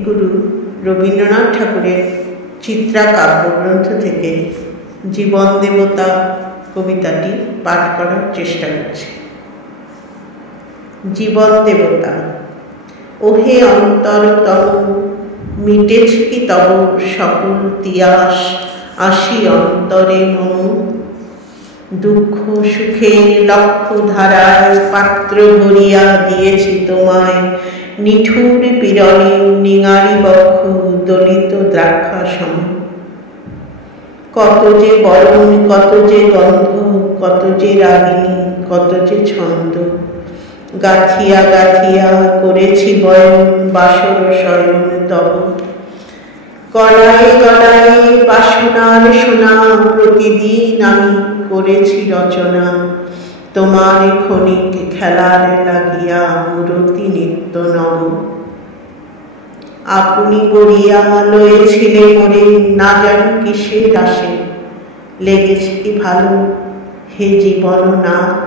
কবিগুরু রবীন্দ্রনাথ ঠাকুরের চিত্রা কাব্যগ্রন্থ থেকে জীবন দেবতা কবিতাটি পাঠ করার চেষ্টা করছি। জীবন দেবতা। ওহে অন্তরতম, মিটেছে কি তব সকল তিয়াস, আসি অন্তরে মম। দুঃখ সুখের লক্ষ ধারায় পাত্র ভরিয়া দিয়েছি তোমায়, নিঠুর পীড়নে নিঙারি বক্ষ দলিত দ্রাক্ষা সম। কত যে বরণ, কত যে গন্ধ, কত যে রাগিনী, কত যে ছন্দ, গাথিয়া গাথিয়া করেছি বয়ন বাসর শয়ন তব। গলায় গলায় বাসনার সোনা প্রতিদিন আমি করেছি রচনা, তোমার ক্ষণিক খেলার লাগিয়া মূরতি নিত্য নব। আপনি গড়িয়া লয়েছিলে মোরে না জানি কিসের আসে, লেগেছে কি ভালো হে জীবন নাথ।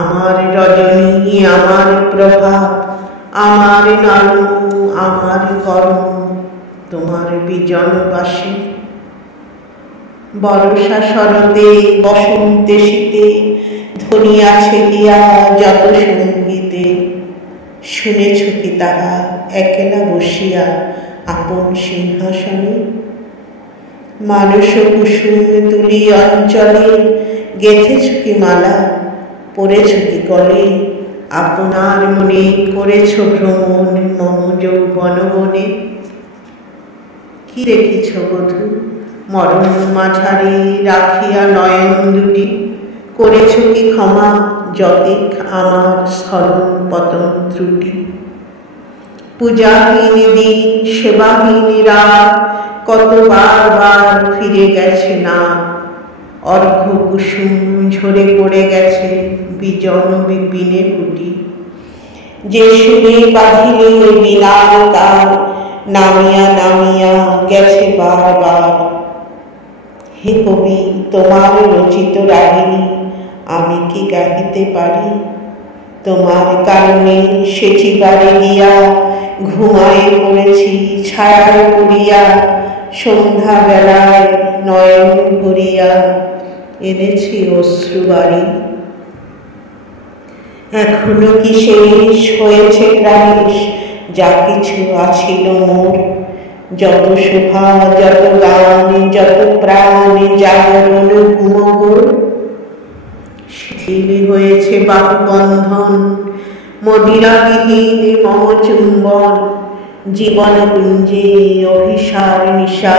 আমার রজনী, আমার প্রভাত, আমার নরম, আমার গরম, তোমার বিজন বাসে। বর্ষা শরতে বসন্তে শীতে ধ্বনিয়াছে গিয়া যত সঙ্গীতে, শুনেছ কি তাহা একলা বসিয়া আপন সিংহাসনে। মানস কুসুম তুলি অঞ্চলে গেঁথেছ কি মালা, পড়েছ কি গলে, আপনার মনে করেছ ভ্রমণ মম যৌবন বনে। কি রেখেছ বধূ মরণ মাঝারে রাখিয়া নয়ন দুটি, করেছ কি ক্ষমা যতিক আমার স্খলন পতন ত্রুটি। পূজাহীন দিন সেবাহীন রাত কত বার বার ফিরে গেছে না, অর্ঘ্য কুসুম ঝরে পড়ে গেছে বিজন বিপিনে কুটি। যে সুরে বাঁধিলে বিনার তার নামিয়া নামিয়া গেছে বারবার। হে কবি, তোমার রচিত রাগিনী আমি কি গাহিতে পারি? তোমার কারণে সেচিবারে গিয়া ঘুমায়ে পড়েছি ছায়ার পুরিয়া, সন্ধ্যা বেলায় নয়ন ভরিয়া এনেছি অশ্রুবারি। এখনো কি শেষ হয়েছে প্রাণেশ যা কিছু আছিল মোর? যত শোভা, যত গান, যত প্রাণ, জাগরণ ঘুমঘোর। শিথিল হয়েছে বাহুবন্ধন, মদিরাবিহীন মম চুম্বন। জীবন কুঞ্জে অভিসার নিশা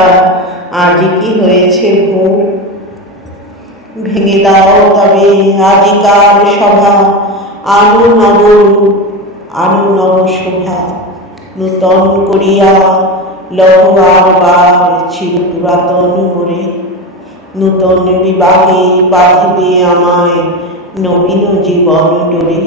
আজ কি হয়েছে ভোর। ভেঙে দাও তবে আজিকার সভা, আনো নবরূপ, আনো নব শোভা। নূতন করিয়া লহ বার চির পুরাতন মোরে। নূতন বিবাহে বাঁধিবে আমায় নবীন জীবন ডোরে।